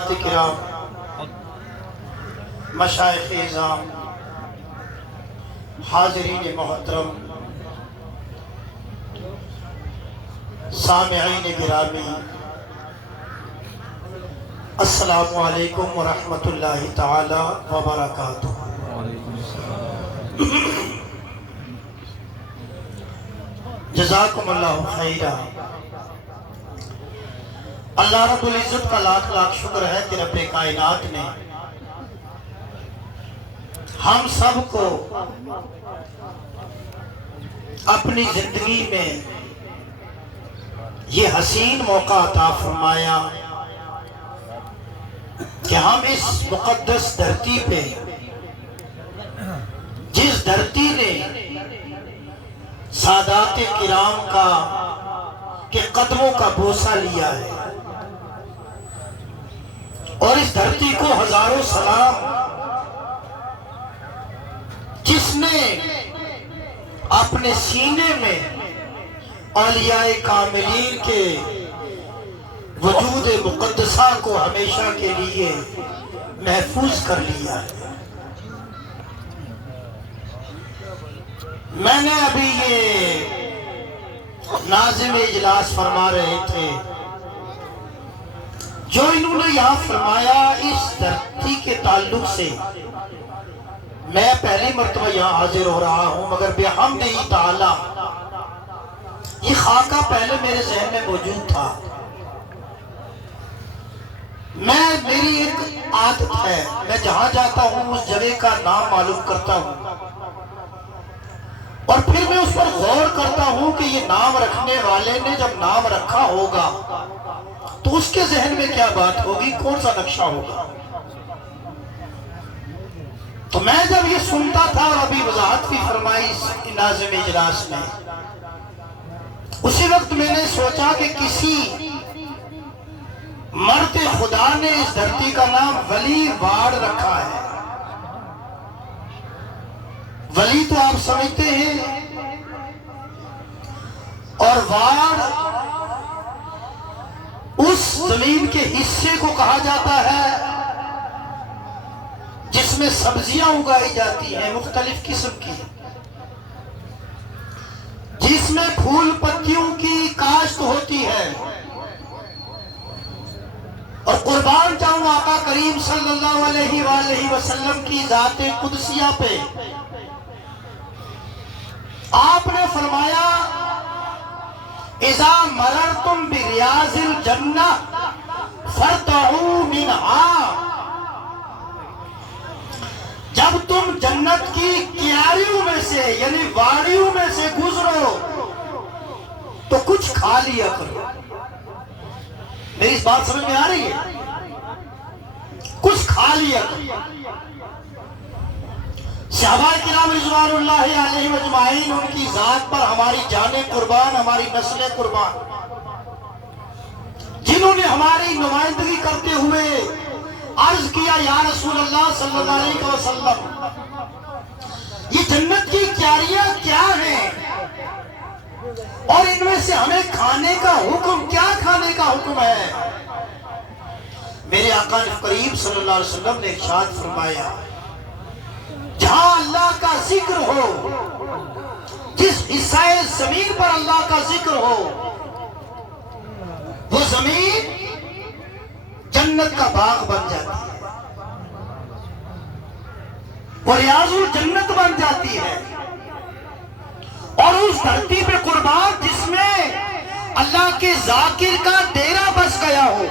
کرام، مشائخ اعظام، حاضرین محترم، سامعین گرامی، السلام علیکم ورحمۃ اللہ تعالی وبرکاتہ۔ جزاکم اللہ خیرہ۔ اللہ رب العزت کا لاکھ لاکھ شکر ہے کہ رب کائنات نے ہم سب کو اپنی زندگی میں یہ حسین موقع عطا فرمایا کہ ہم اس مقدس دھرتی پہ، جس دھرتی نے سادات کرام کے قدموں کا بوسہ لیا ہے، اور اس دھرتی کو ہزاروں سلام، جس نے اپنے سینے میں اولیاء کاملین کے وجود مقدسہ کو ہمیشہ کے لیے محفوظ کر لیا ہے۔ میں نے ابھی یہ ناظم اجلاس فرما رہے تھے، جو انہوں نے یہاں فرمایا اس دھرتی کے تعلق سے میں پہلی مرتبہ یہاں حاضر ہو رہا ہوں، مگر بحمدہ تعالی یہ خاکہ پہلے میرے ذہن میں موجود تھا۔ میری ایک عادت ہے، میں جہاں جاتا ہوں اس جگہ کا نام معلوم کرتا ہوں، اور پھر میں اس پر غور کرتا ہوں کہ یہ نام رکھنے والے نے جب نام رکھا ہوگا تو اس کے ذہن میں کیا بات ہوگی، کون سا نقشہ ہوگا۔ تو میں جب یہ سنتا تھا اور ابھی وضاحت بھی فرمائی اس ناظم اجلاس میں، اسی وقت میں نے سوچا کہ کسی مرد خدا نے اس دھرتی کا نام ولی واڑ رکھا ہے۔ ولی تو آپ سمجھتے ہیں، اور واڑ اس زمین کے حصے کو کہا جاتا ہے جس میں سبزیاں اگائی جاتی ہیں مختلف قسم کی، جس میں پھول پتیوں کی کاشت ہوتی ہے۔ اور قربان جاؤں آقا کریم صلی اللہ علیہ وآلہ وسلم کی ذات قدسیہ پہ، آپ نے فرمایا اذا مررتم بریاض الجنہ فارتعوا منہا، جب تم جنت کی کیاریوں میں سے یعنی واڑیوں میں سے گزرو تو کچھ کھا لیا کرو۔ میری اس بات سمجھ میں آ رہی ہے؟ کچھ کھا لیا کرو۔ صحابہ کرام رضوان اللہ علیہ اجمعین، ان کی ذات پر ہماری جانیں قربان، ہماری نسلیں قربان، جنہوں نے ہماری نمائندگی کرتے ہوئے عرض کیا یا رسول اللہ صلی اللہ علیہ وسلم، یہ جنت کی کیاریاں کیا ہیں، اور ان میں سے ہمیں کھانے کا حکم، کیا کھانے کا حکم ہے؟ میرے آقا کریم صلی اللہ علیہ وسلم نے ارشاد فرمایا، جہاں اللہ کا ذکر ہو، جس حصہ زمین پر اللہ کا ذکر ہو، وہ زمین جنت کا باغ بن جاتی ہے، وہ ریاض الجنت بن جاتی ہے۔ اور اس دھرتی پہ قربان جس میں اللہ کے ذاکر کا ڈیرا بس گیا ہو،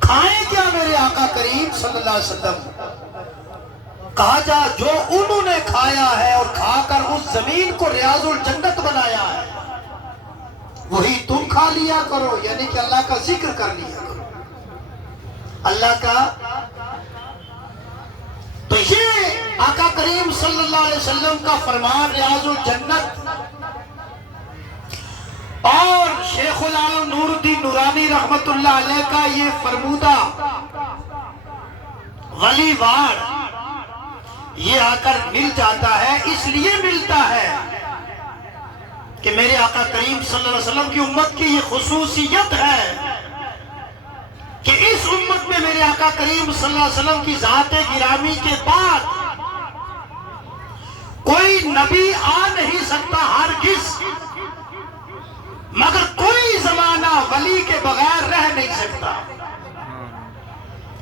کھائیں کیا میرے آقا کریم صلی اللہ علیہ وسلم؟ کہا جا جو انہوں نے کھایا ہے اور کھا کر اس زمین کو ریاض الجنت بنایا ہے، وہی تم کھا لیا کرو، یعنی کہ اللہ کا ذکر کر لیا کرو، اللہ کا۔ تو یہ آقا کریم صلی اللہ علیہ وسلم کا فرمان ریاض الجنت، اور شیخ العالم نور الدین نورانی رحمت اللہ علیہ کا یہ فرمودہ ولی واڑ، یہ آ کر مل جاتا ہے۔ اس لیے ملتا ہے کہ میرے آقا کریم صلی اللہ علیہ وسلم کی امت کی یہ خصوصیت ہے میرے آقا کریم صلی اللہ علیہ وسلم کی ذات گرامی کے بعد کوئی نبی آ نہیں سکتا ہرگز، مگر کوئی زمانہ ولی کے بغیر رہ نہیں سکتا۔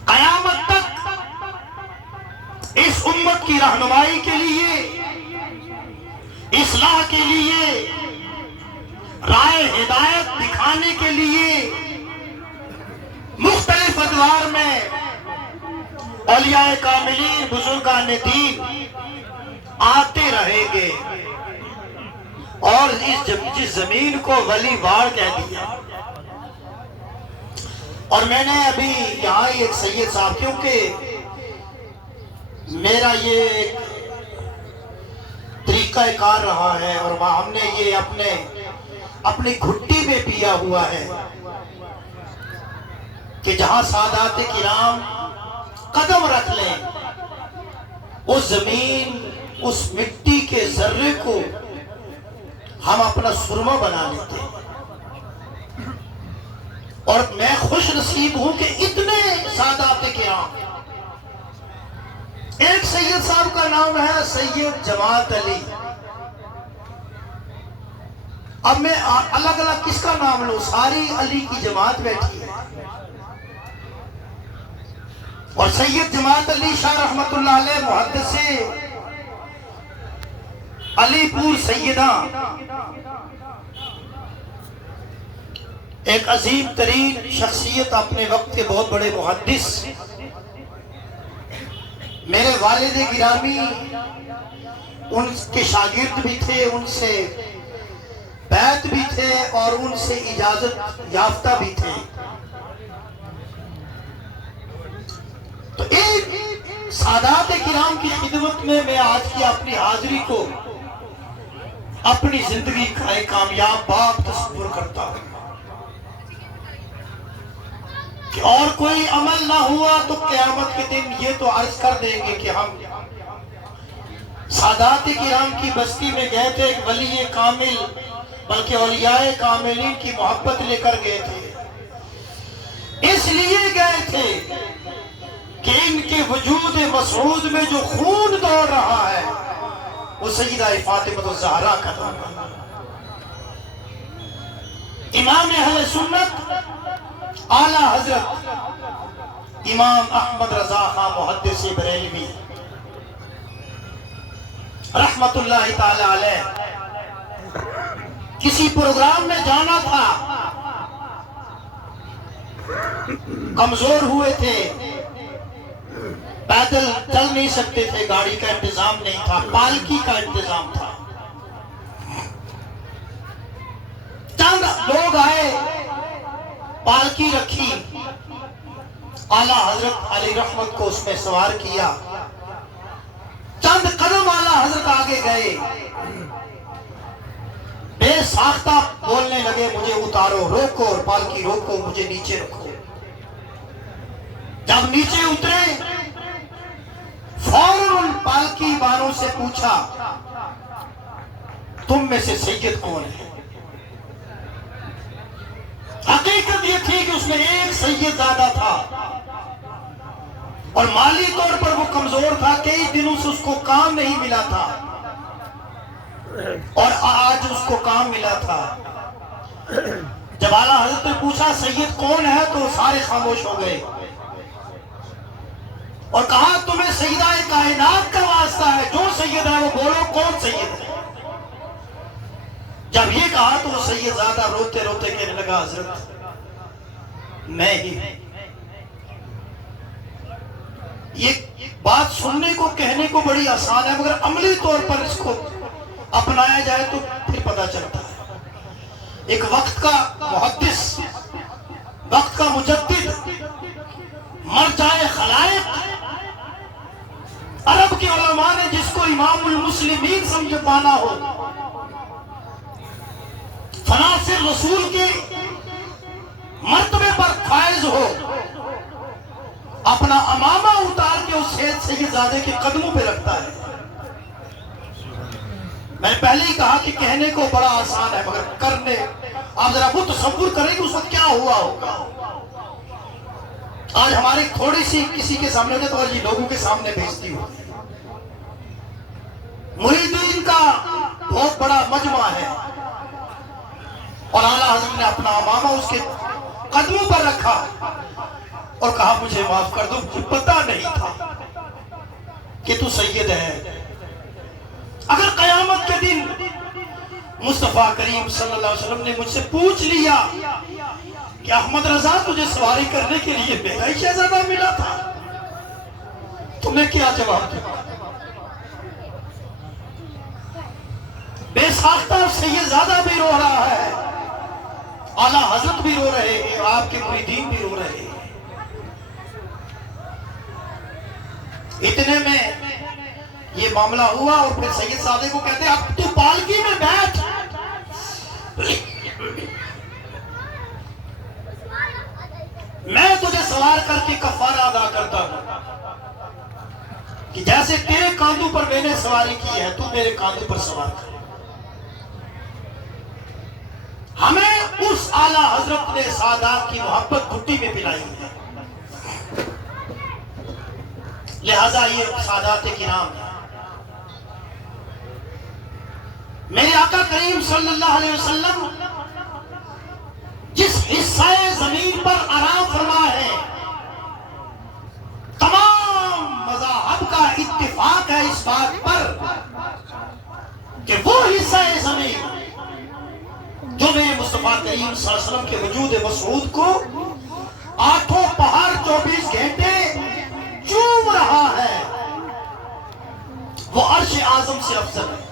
قیامت تک اس امت کی رہنمائی کے لیے، اصلاح کے لیے، رائے ہدایت دکھانے کے لیے مختلف ادوار میں اولیاء کاملین، بزرگان دین آتے رہیں گے، اور جس زمین کو ولی وار کہہ دیا۔ اور میں نے ابھی یہاں ایک سید صاحب، کیونکہ میرا یہ ایک طریقہ کار رہا ہے اور ہم نے یہ اپنی گھٹی میں پیا ہوا ہے کہ جہاں سادات کرام قدم رکھ لیں، اس زمین، اس مٹی کے ذرے کو ہم اپنا سرما بنا لیتے ہیں۔ اور میں خوش نصیب ہوں کہ اتنے سادات کرام، ایک سید صاحب کا نام ہے سید جماعت علی۔ اب میں الگ الگ کس کا نام لوں، ساری علی کی جماعت بیٹھی ہے۔ اور سید جماعت علی شاہ رحمت اللہ علیہ محدث علی پور سیدہ، ایک عظیم ترین شخصیت، اپنے وقت کے بہت بڑے محدث، میرے والد گرامی ان کے شاگرد بھی تھے، ان سے بیعت بھی تھے اور ان سے اجازت یافتہ بھی تھے۔ تو ایک سادات کرام کی خدمت میں آج کی اپنی حاضری کو اپنی زندگی کا ایک کامیاب باب تصور کرتا ہوں کہ اور کوئی عمل نہ ہوا تو قیامت کے دن یہ تو عرض کر دیں گے کہ ہم سادات کرام کی بستی میں گئے تھے، ایک ولی کامل بلکہ اولیاء کاملین کی محبت لے کر گئے تھے، اس لیے گئے تھے کہ ان کے وجود مسعود میں جو خون دوڑ رہا ہے وہ سیدہ فاطمہ الزہرا کا نام ہے۔ امام اہل سنت اعلیٰ حضرت امام احمد رضا خان محدث بریلوی رحمت اللہ تعالی علیہ کسی پروگرام میں جانا تھا، کمزور ہوئے تھے، پیدل چل نہیں سکتے تھے، گاڑی کا انتظام نہیں تھا، پالکی کا انتظام تھا۔ چند لوگ آئے، پالکی رکھی، اعلیٰ حضرت علی رحمت کو اس میں سوار کیا، چند قدم اعلیٰ حضرت آگے گئے، بے ساختہ بولنے لگے مجھے اتارو، روکو، اور پالکی روکو، مجھے نیچے رکھو۔ جب نیچے اترے فوراً پالکی بانوں سے پوچھا تم میں سے سید کون ہے؟ حقیقت یہ تھی کہ اس میں ایک سید زیادہ تھا اور مالی طور پر وہ کمزور تھا، کئی دنوں سے اس کو کام نہیں ملا تھا اور آج اس کو کام ملا تھا۔ جب اعلیٰ حضرت نے پوچھا سید کون ہے تو سارے خاموش ہو گئے اور کہا تمہیں سیدہ کائنات کا واسطہ ہے، جو سید ہے وہ بولو کون سید ہے؟ جب یہ کہا تو وہ سید زیادہ روتے روتے کہنے لگا حضرت میں ہی۔ یہ بات سننے کو کہنے کو بڑی آسان ہے مگر عملی طور پر اس کو اپنایا جائے تو پھر پتہ چلتا ہے۔ ایک وقت کا محدث، وقت کا مجدد، مرجع خلائق، عرب کے علماء نے جس کو امام المسلمین سمجھ پانا ہو، فناصر رسول کے مرتبے پر فائز ہو، اپنا امامہ اتار کے اس سیدزادے کے قدموں پہ رکھتا ہے۔ میں نے پہلے ہی کہا کہ کہنے کو بڑا آسان ہے مگر کرنے، آپ ذرا وہ تصور کریں کہ اس وقت کیا ہوا ہوگا۔ آج ہماری تھوڑی سی کسی کے سامنے تو اور یہ لوگوں کے سامنے بھیجتی ہو. مریدین کا بہت بڑا مجمع ہے اور اعلیٰ حضرت نے اپنا امامہ اس کے قدموں پر رکھا اور کہا مجھے معاف کر دو، مجھے پتہ نہیں تھا کہ تو سید ہے. اگر قیامت کے دن مصطفیٰ کریم صلی اللہ علیہ وسلم نے مجھ سے پوچھ لیا کہ احمد رضا تجھے سواری کرنے کے لیے میرا ہی شہزادہ ملا تھا، تو میں کیا جواب دوں؟ بے ساختہ سید زادہ بھی رو رہا ہے، اعلیٰ حضرت بھی رو رہے ہیں، آپ کے مریدین بھی رو رہے ہیں. اتنے میں یہ معاملہ ہوا اور پھر سید زادے کو کہتے ہیں اب تو پالکی میں بیٹھ، میں تجھے سوار کر کے کفارہ ادا کرتا ہوں کہ جیسے تیرے کاندھوں پر میں نے سواری کی ہے تو میرے کاندھوں پر سوار کر. ہمیں اس اعلیٰ حضرت نے سادات کی محبت گھٹی میں پلائی ہے، لہذا یہ سادات کرام ہے. میرے آقا کریم صلی اللہ علیہ وسلم جس حصہ زمین پر آرام فرما ہے، تمام مذاہب کا اتفاق ہے اس بات پر کہ وہ حصہ زمین جو میرے مصطفیٰ کریم صلی اللہ علیہ وسلم کے وجود مسعود کو 8 پہاڑ 24 گھنٹے چوم رہا ہے، وہ عرش اعظم سے افضل ہے.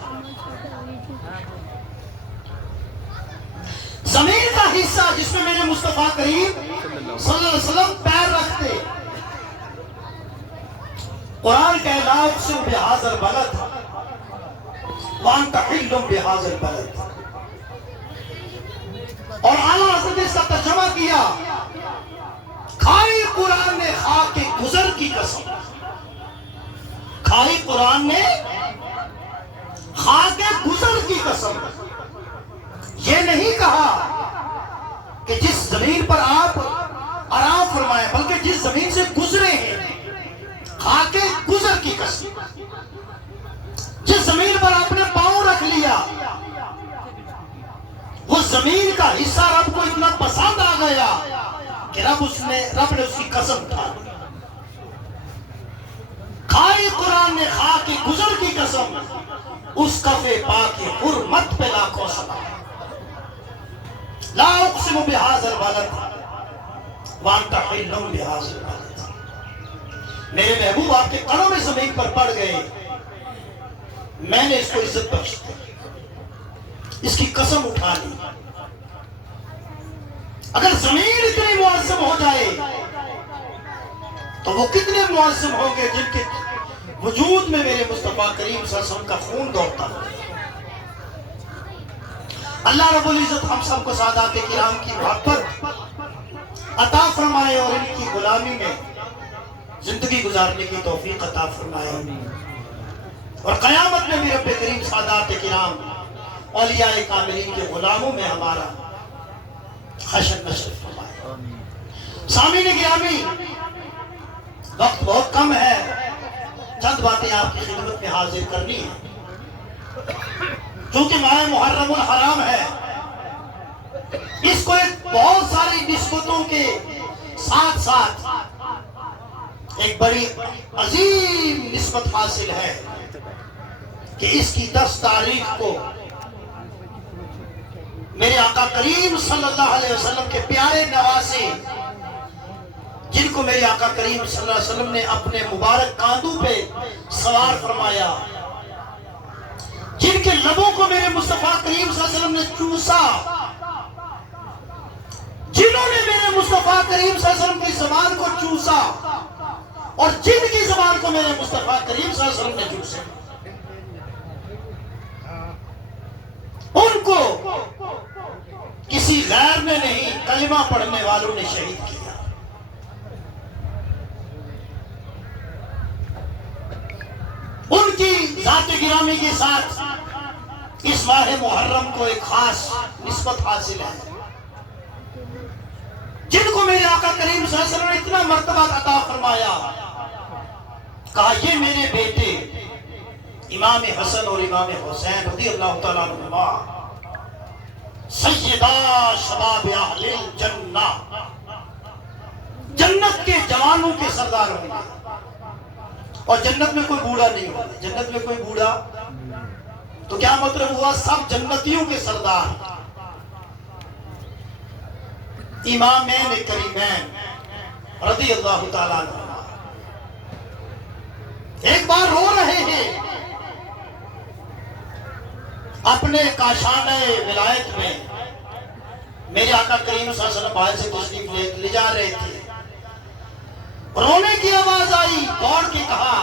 زمین کا حصہ جس میں میرے مصطفیٰ کریم صلی اللہ علیہ وسلم پیر رکھتے، قرآن کا لا اقسم بہذا البلد وانت حل بہذا البلد، اور اعلیٰ حضرت نے اس کا ترجمہ کیا کھائی قرآن نے خاک کے گزر کی قسم. کھائی قرآن نے خاک کے گزر کی قسم. یہ نہیں کہا کہ جس زمین پر آپ آرام فرمائے، بلکہ جس زمین سے گزرے ہیں خاک کے گزر کی قسم. جس زمین پر آپ نے پاؤں رکھ لیا وہ زمین کا حصہ رب کو اتنا پسند آ گیا کہ رب نے اس کی قسم اٹھا لی. کھائی قرآن نے خاک کی گزر کی قسم، اس کفے پاک کی حرمت پہ لاکھوں سلام. لا اقسم بہذا البلد وانت حل بہذا البلد. میرے محبوب آپ کے قدم میں زمین پر پڑ گئے، میں نے اس کو عزت بخش دی، اس کی قسم اٹھا لی. اگر زمین اتنی معظم ہو جائے تو وہ کتنے معظم ہوں گے جن کے وجود میں میرے مصطفیٰ کریم صلی اللہ علیہ وسلم کا خون دوڑتا ہے. اللہ رب العزت ہم سب کو سادات کرام کی محبت عطا فرمائے اور ان کی غلامی میں زندگی گزارنے کی توفیق عطا فرمائے، اور قیامت میں بھی رب کریم سادات کرام اولیاء کاملین کے غلاموں میں ہمارا حشر نشر فرمائے. سامعین گرامی، وقت بہت کم ہے، چند باتیں آپ کی خدمت میں حاضر کرنی ہے. چونکہ ماہ محرم الحرام ہے، اس کو ایک بہت ساری نسبتوں کے ساتھ ساتھ ایک بڑی عظیم نسبت حاصل ہے کہ اس کی 10 تاریخ کو میرے آقا کریم صلی اللہ علیہ وسلم کے پیارے نواسے، جن کو میرے آقا کریم صلی اللہ علیہ وسلم نے اپنے مبارک کاندھوں پہ سوار فرمایا، جن کے لبوں کو میرے مصطفیٰ کریم صلی اللہ علیہ وسلم نے چوسا، جنہوں نے میرے مصطفیٰ کریم صلی اللہ علیہ وسلم کی زبان کو چوسا، اور جن کی زبان کو میرے مصطفیٰ کریم صلی اللہ علیہ وسلم نے چوسا، ان کو کسی غیر نے نہیں، کلمہ پڑھنے والوں نے شہید کیا. ان کی ذات گرامی کے ساتھ اس ماہ محرم کو ایک خاص نسبت حاصل ہے. جن کو میرے آقا کریم صلی اللہ علیہ وسلم نے اتنا مرتبہ عطا فرمایا، کہا یہ میرے بیٹے امام حسن اور امام حسین رضی اللہ تعالیٰ عنہما سیدہ شباب اہل الجنہ، جنت کے جوانوں کے سردار ہوں گے۔ اور جنت میں کوئی بوڑھا نہیں ہوگا، جنت میں کوئی بوڑھا، تو کیا مطلب ہوا؟ سب جنتیوں کے سردار، امامین کریمین رضی اللہ تعالیٰ عنہ ایک بار رو رہے ہیں اپنے کاشانہ ولایت میں۔ میرے آقا کریم صلی اللہ علیہ وسلم باہر سے تشریف لے جا رہے تھے، رونے کی آواز آئی، دوڑ کے کہا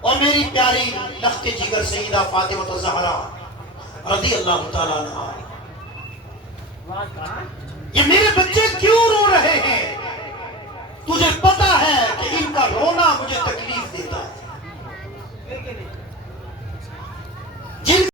اور میری پیاری لخت جگر سیدہ فاطمہ الزہرا رضی اللہ تعالیٰ عنہا، یہ میرے بچے کیوں رو رہے ہیں؟